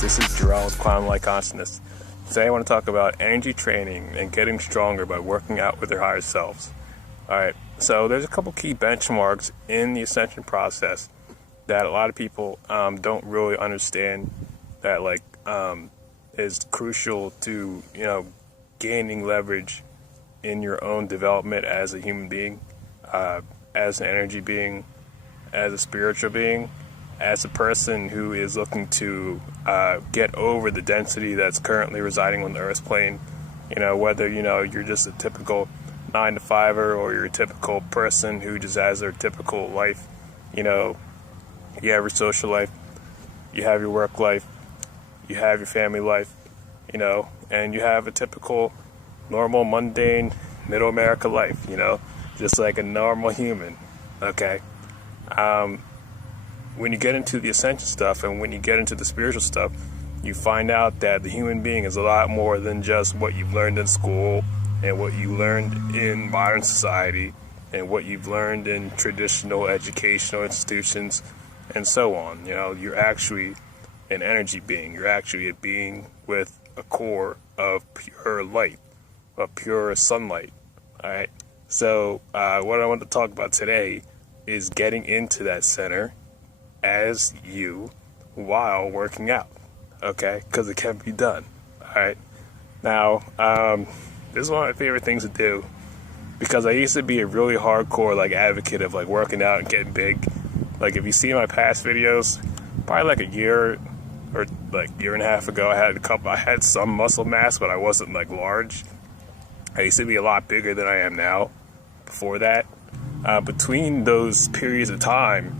guys, this is Jerome with Climb Like Consciousness. Today I want to talk about energy training and getting stronger by working out with your higher selves. Alright, so there's a couple key benchmarks in the ascension process that a lot of people don't really understand that is crucial to, gaining leverage in your own development as a human being, as an energy being, as a spiritual being, as a person who is looking to get over the density that's currently residing on the Earth's plane. Whether you're just a typical 9-to-5er or you're a typical person who just has their typical life. You have your social life, you have your work life, you have your family life, and you have a typical, normal, mundane, middle America life, just like a normal human, okay? When you get into the ascension stuff and when you get into the spiritual stuff, you find out that the human being is a lot more than just what you've learned in school and what you learned in modern society and what you've learned in traditional educational institutions and so on. You're actually an energy being. You're actually a being with a core of pure light, of pure sunlight. All right. So what I want to talk about today is getting into that center as you while working out, okay? Because it can be done. All right. Now, this is one of my favorite things to do because I used to be a really hardcore advocate of working out and getting big. If you see my past videos, probably a year or year and a half ago, I had some muscle mass, but I wasn't large. I used to be a lot bigger than I am now. Before that, between those periods of time,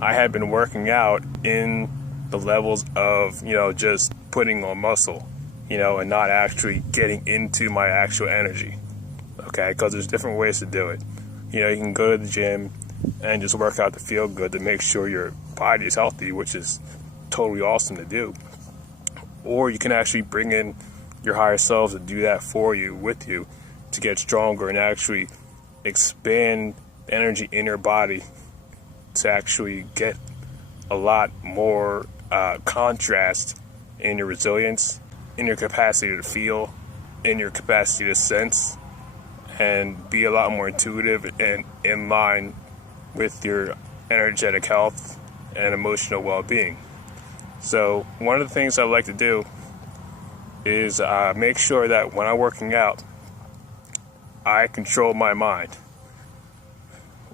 I had been working out in the levels of, just putting on muscle, and not actually getting into my actual energy, okay? Because there's different ways to do it. You can go to the gym and just work out to feel good, to make sure your body is healthy, which is totally awesome to do. Or you can actually bring in your higher selves to do that for you, with you, to get stronger and actually expand energy in your body to actually get a lot more contrast in your resilience, in your capacity to feel, in your capacity to sense, and be a lot more intuitive and in line with your energetic health and emotional well-being. So one of the things I like to do is make sure that when I'm working out, I control my mind.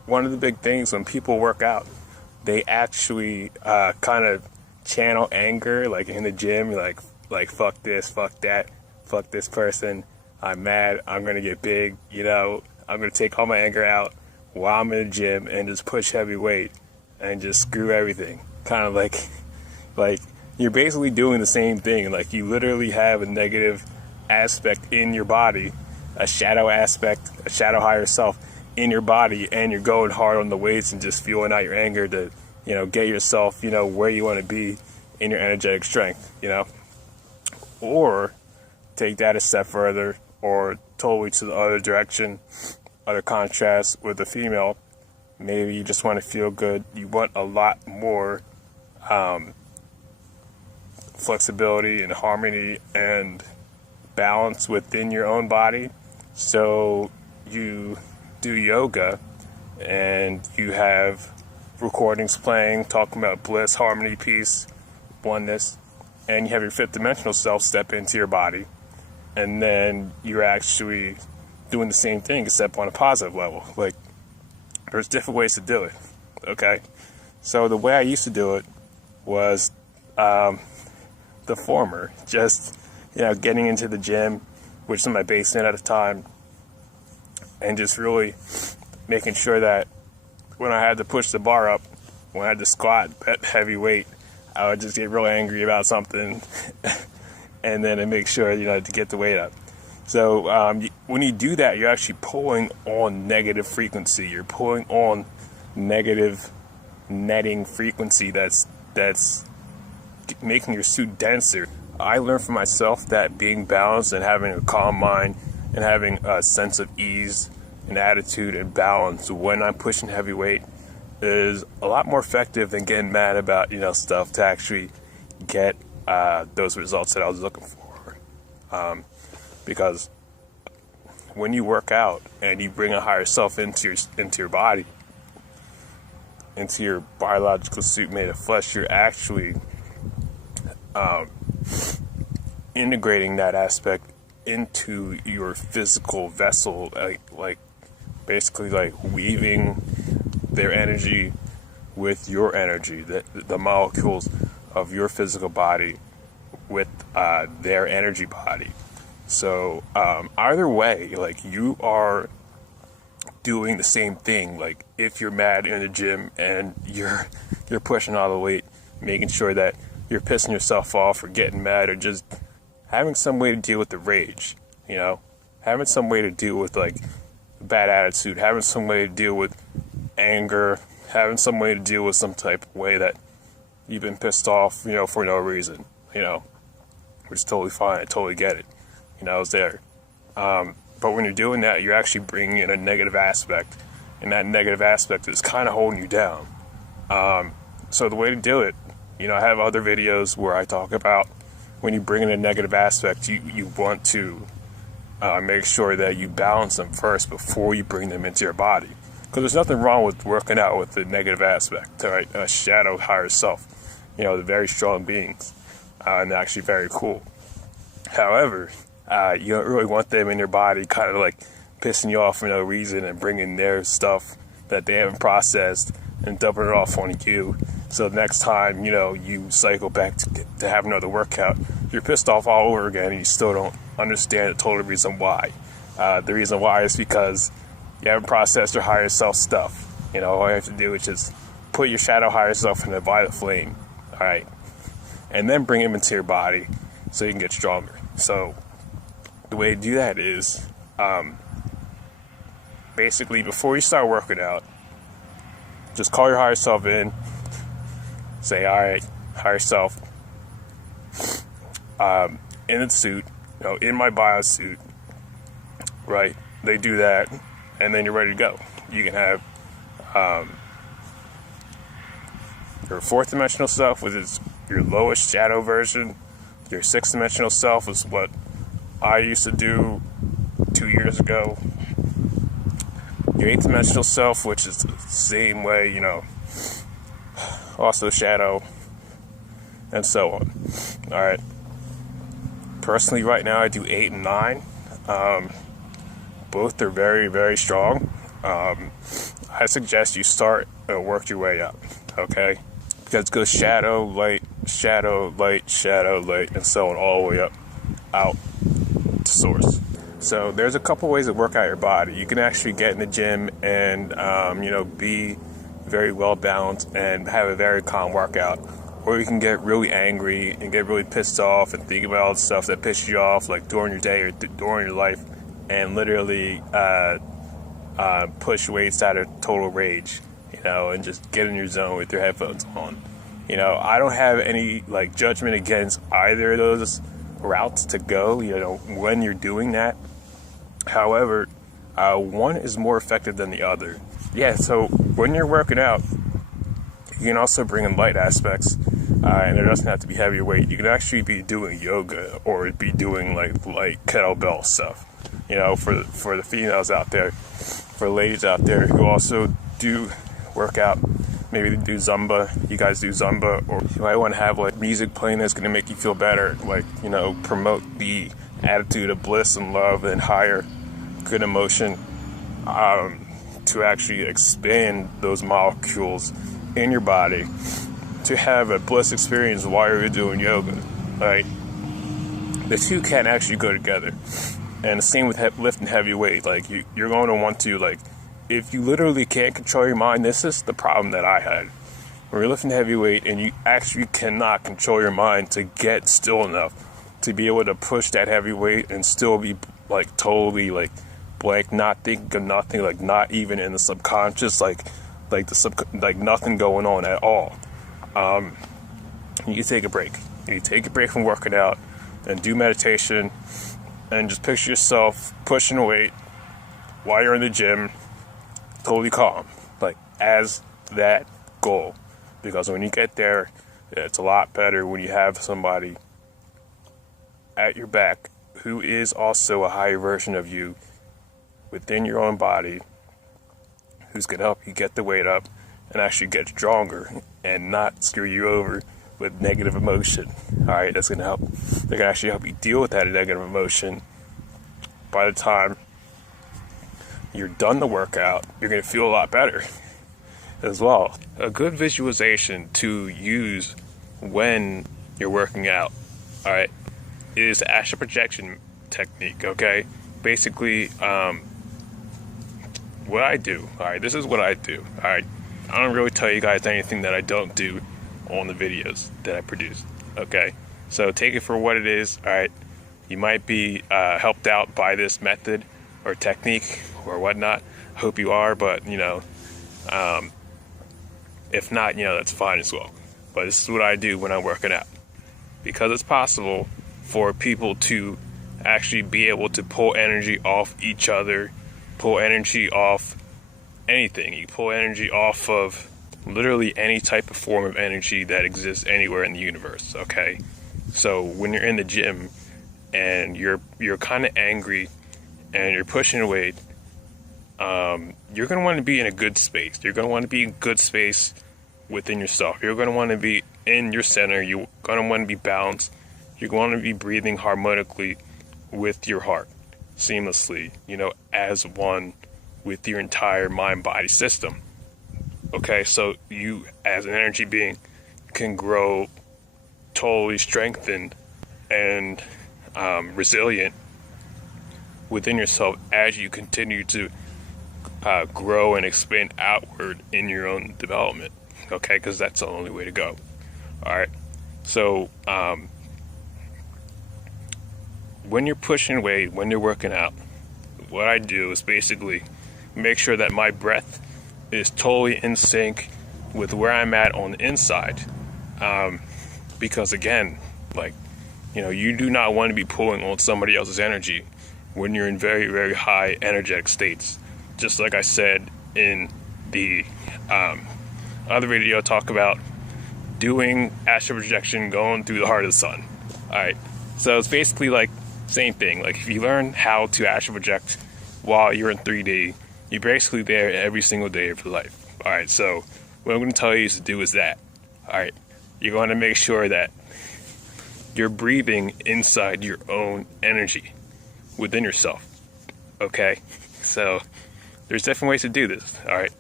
One of the big things when people work out, they actually kind of channel anger, in the gym. You're like fuck this, fuck that, fuck this person. I'm mad. I'm gonna get big. I'm gonna take all my anger out while I'm in the gym and just push heavy weight and just screw everything. Kind of like you're basically doing the same thing. You literally have a negative aspect in your body, a shadow aspect, a shadow higher self in your body, and you're going hard on the weights and just feeling out your anger to, get yourself, where you want to be in your energetic strength, or take that a step further, or totally to the other direction, other contrast with a female. Maybe you just want to feel good. You want a lot more flexibility and harmony and balance within your own body. So you do yoga and you have recordings playing talking about bliss, harmony, peace, oneness, and you have your fifth dimensional self step into your body, and then you're actually doing the same thing except on a positive level. There's different ways to do it, okay? So the way I used to do it was the former, just getting into the gym, which is in my basement at the time, and just really making sure that when I had to push the bar up, when I had to squat at heavy weight, I would just get real angry about something and then I make sure, to get the weight up. So when you do that, you're actually pulling on negative frequency. You're pulling on negative netting frequency that's making your suit denser. I learned for myself that being balanced and having a calm mind and having a sense of ease and attitude and balance when I'm pushing heavy weight is a lot more effective than getting mad about, stuff, to actually get those results that I was looking for. Because when you work out and you bring a higher self into your body, into your biological suit made of flesh, you're actually integrating that aspect into your physical vessel, like basically like weaving their energy with your energy, the molecules of your physical body with their energy body. So either way, like, you are doing the same thing. Like, if you're mad in the gym and you're pushing all the weight, making sure that you're pissing yourself off or getting mad or just having some way to deal with the rage, having some way to deal with like bad attitude, having some way to deal with anger, having some way to deal with some type of way that you've been pissed off, for no reason, which is totally fine. I totally get it. It's there. But when you're doing that, you're actually bringing in a negative aspect, and that negative aspect is kind of holding you down. So the way to do it, I have other videos where I talk about when you bring in a negative aspect, you want to make sure that you balance them first before you bring them into your body. Because there's nothing wrong with working out with the negative aspect, right? A shadow higher self, the very strong beings, and they're actually very cool. However, you don't really want them in your body kind of like pissing you off for no reason and bringing their stuff that they haven't processed and dumping it off on you. So next time, you cycle back to have another workout, you're pissed off all over again and you still don't understand the total reason why. The reason why is because you haven't processed your higher self stuff. All you have to do is just put your shadow higher self in a violet flame, all right? And then bring him into your body so you can get stronger. So the way to do that is basically before you start working out, just call your higher self in, say, all right, higher self, in the suit, in my bio suit, right? They do that, and then you're ready to go. You can have your fourth dimensional self, which is your lowest shadow version. Your sixth dimensional self is what I used to do 2 years ago. Your eighth dimensional self, which is the same way, also shadow, and so on. All right. Personally, right now, I do 8 and 9. Both are very, very strong. I suggest you start and work your way up, okay? Because it goes shadow, light, shadow, light, shadow, light, and so on, all the way up, out to source. So there's a couple ways to work out your body. You can actually get in the gym and, be very well balanced and have a very calm workout. Or you can get really angry and get really pissed off and think about all the stuff that pisses you off, like during your day or during your life, and literally push weights out of total rage, and just get in your zone with your headphones on. I don't have any judgment against either of those routes to go, when you're doing that. However, one is more effective than the other. Yeah, so when you're working out, you can also bring in light aspects, and it doesn't have to be heavy weight. You can actually be doing yoga or be doing light kettlebell stuff. For the females out there, for ladies out there who also do work out, maybe they do Zumba. You guys do Zumba, or you might want to have music playing that's going to make you feel better, promote the attitude of bliss and love and higher good emotion, to actually expand those molecules in your body to have a bliss experience while you're doing yoga, right? The two can actually go together. And the same with lifting heavy weight. You're going to want to, if you literally can't control your mind, this is the problem that I had. When you're lifting heavy weight and you actually cannot control your mind to get still enough to be able to push that heavy weight and still be, totally, blank, not thinking of nothing, not even in the subconscious, nothing going on at all. You can take a break. You take a break from working out and do meditation and just picture yourself pushing a weight while you're in the gym, totally calm, as that goal. Because when you get there, It's a lot better when you have somebody at your back who is also a higher version of you within your own body, who's going to help you get the weight up and actually get stronger and not screw you over with negative emotion. All right, that's going to help. They're going to actually help you deal with that negative emotion. By the time you're done the workout, you're going to feel a lot better as well. A good visualization to use when you're working out, all right, is the astral projection technique, okay? Basically, what I do, all right, this is what I do, all right? I don't really tell you guys anything that I don't do on the videos that I produce, okay? So take it for what it is, all right? You might be helped out by this method or technique or whatnot. I hope you are, but, if not, that's fine as well. But this is what I do when I'm working out. Because it's possible for people to actually be able to pull energy off each other, pull energy off anything. You pull energy off of literally any type of form of energy that exists anywhere in the universe, okay? So when you're in the gym and you're kind of angry and you're pushing weight, you're going to want to be in a good space. You're going to want to be in good space within yourself. You're going to want to be in your center. You're going to want to be balanced. You're going to be breathing harmonically with your heart, seamlessly, as one with your entire mind-body system. Okay, so you, as an energy being, can grow totally strengthened and resilient within yourself as you continue to grow and expand outward in your own development. Okay, because that's the only way to go. All right, so when you're pushing weight, when you're working out, what I do is basically make sure that my breath is totally in sync with where I'm at on the inside. Because again, you do not want to be pulling on somebody else's energy when you're in very, very high energetic states. Just like I said in the other video, talk about doing astral projection going through the heart of the sun. All right, so it's basically like same thing. Like if you learn how to astral project while you're in 3D, you're basically there every single day of your life. All right, so what I'm going to tell you to do is that. All right, you're going to make sure that you're breathing inside your own energy within yourself. Okay, so there's different ways to do this. All right,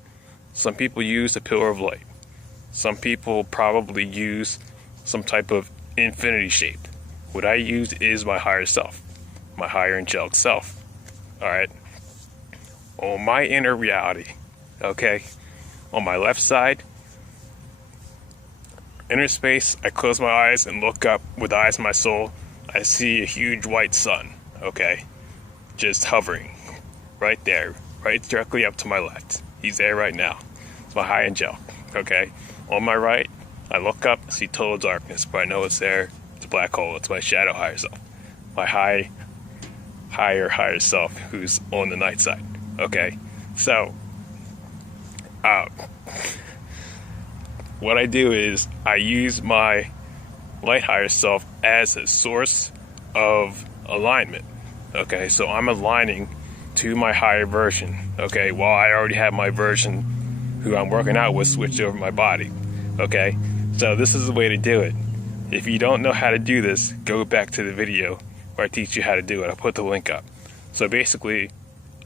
some people use a pillar of light. Some people probably use some type of infinity shape. What I use is my higher self, my higher angelic self. All right, on my inner reality, okay, on my left side, inner space, I close my eyes and look up with the eyes of my soul. I see a huge white sun, okay, just hovering right there, right directly up to my left. He's there right now. It's my high angelic, okay. On my right, I look up, I see total darkness, but I know it's there. It's a black hole. It's my shadow higher self. My higher self who's on the night side. Okay, so what I do is I use my light higher self as a source of alignment. Okay, so I'm aligning to my higher version. Okay, while I already have my version who I'm working out with switched over my body. Okay, so this is the way to do it. If you don't know how to do this, go back to the video where I teach you how to do it. I'll put the link up. So basically,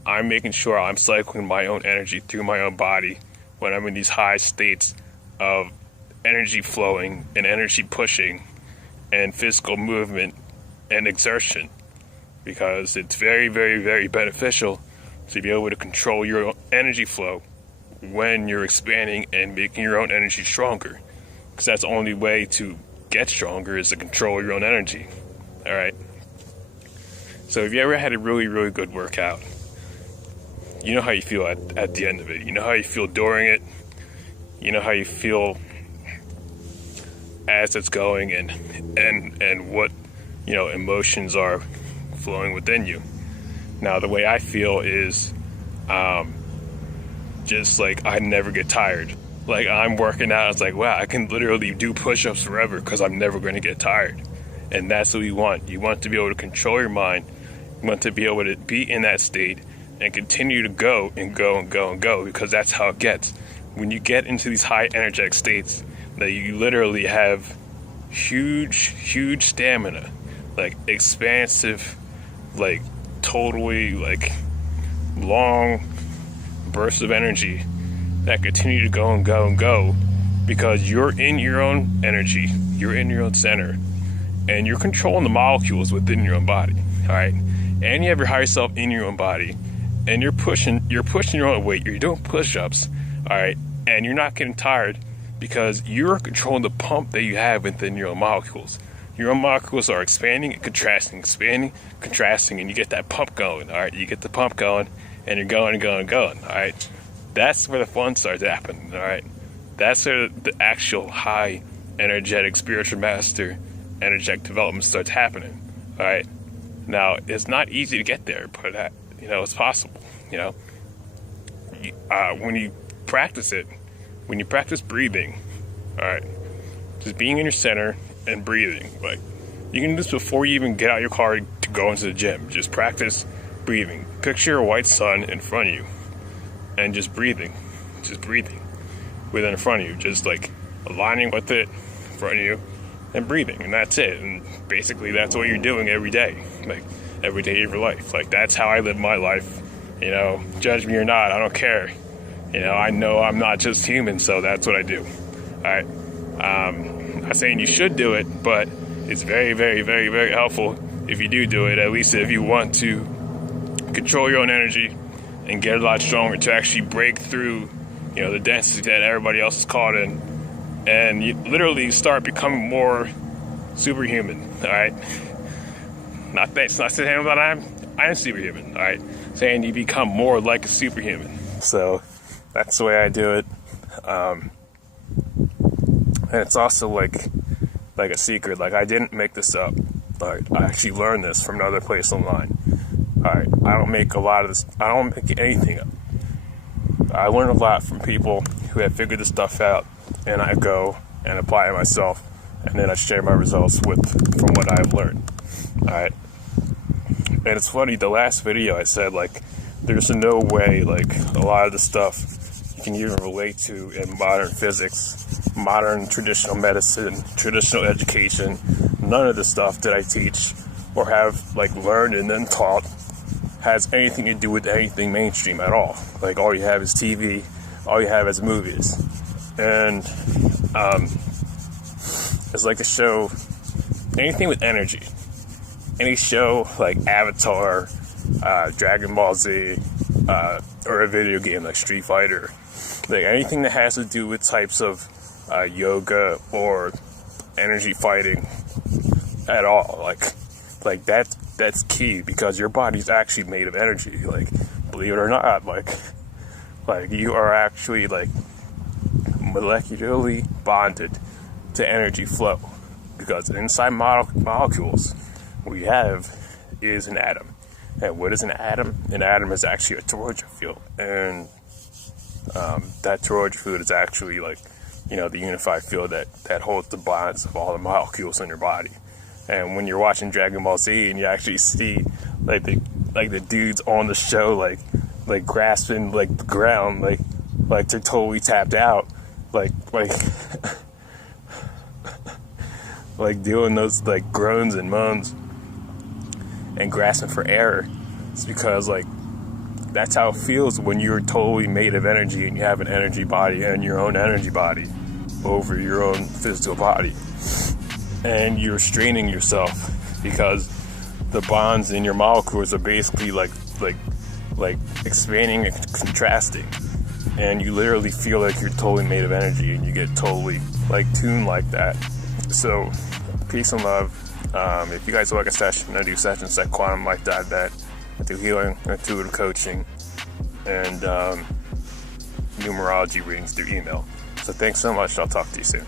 I'm making sure I'm cycling my own energy through my own body when I'm in these high states of energy flowing and energy pushing and physical movement and exertion, because it's very, very, very beneficial to be able to control your own energy flow when you're expanding and making your own energy stronger, because that's the only way to get stronger is to control your own energy. All right, so if you ever had a really, really good workout, you know how you feel at the end of it. You know how you feel during it. You know how you feel as it's going, and what emotions are flowing within you. Now the way I feel is just like I never get tired. Like, I'm working out, it's like, wow, I can literally do push-ups forever because I'm never going to get tired. And that's what you want. You want to be able to control your mind. You want to be able to be in that state and continue to go and go and go and go, because that's how it gets. When you get into these high energetic states, that you literally have huge stamina, like expansive, like totally like long bursts of energy that continue to go and go and go, because you're in your own energy, you're in your own center, and you're controlling the molecules within your own body, all right? And you have your higher self in your own body, and you're pushing your own weight, you're doing push-ups, all right? And you're not getting tired because you're controlling the pump that you have within your own molecules. Your own molecules are expanding and contrasting, and you get that pump going, all right? You get the pump going, and you're going and going and going, all right? That's where the fun starts happening, all right? That's where the actual high energetic spiritual master energetic development starts happening, all right? Now, it's not easy to get there, but it's possible. When you practice it, when you practice breathing, all right, just being in your center and breathing, like, you can do this before you even get out your car to go into the gym. Just practice breathing. Picture a white sun in front of you, and just breathing with it in front of you, just like aligning with it in front of you and breathing, and that's it. And basically that's what you're doing every day, like every day of your life. Like, that's how I live my life. Judge me or not, I don't care. I know I'm not just human, so that's what I do. All right. I'm not saying you should do it, but it's very, very, very, very helpful if you do it, at least if you want to control your own energy and get a lot stronger, to actually break through, the density that everybody else is caught in, and you literally start becoming more superhuman, all right? It's not saying that I'm superhuman, all right? Saying you become more like a superhuman. So that's the way I do it. And it's also like a secret. Like, I didn't make this up. Like, I actually learned this from another place online. All right, I don't make a lot of this. I don't make anything up. I learn a lot from people who have figured this stuff out, and I go and apply it myself, and then I share my results from what I've learned. All right, and it's funny. The last video I said, like, there's no way, like, a lot of the stuff you can even relate to in modern physics, modern traditional medicine, traditional education. None of the stuff that I teach or have, like, learned and then taught has anything to do with anything mainstream at all. Like, all you have is TV, all you have is movies. And it's like a show, anything with energy. Any show like Avatar, Dragon Ball Z, or a video game like Street Fighter. Like, anything that has to do with types of yoga or energy fighting at all. Like that's key, because your body's actually made of energy. Like, believe it or not, like you are actually, like, molecularly bonded to energy flow, because inside molecules we have is an atom. And what is an atom? An atom is actually a toroidal field, and that toroidal field is actually, like, the unified field that holds the bonds of all the molecules in your body. And when you're watching Dragon Ball Z and you actually see like the dudes on the show like grasping, like, the ground, like they're totally tapped out, like like doing those, like, groans and moans and grasping for air, it's because, like, that's how it feels when you're totally made of energy and you have an energy body and your own energy body over your own physical body. And you're straining yourself because the bonds in your molecules are basically like expanding and contrasting. And you literally feel like you're totally made of energy, and you get totally, like, tuned like that. So, peace and love. If you guys like a session, I do sessions like Quantum Life Diet, I do healing, intuitive coaching, and numerology readings through email. So thanks so much, and I'll talk to you soon.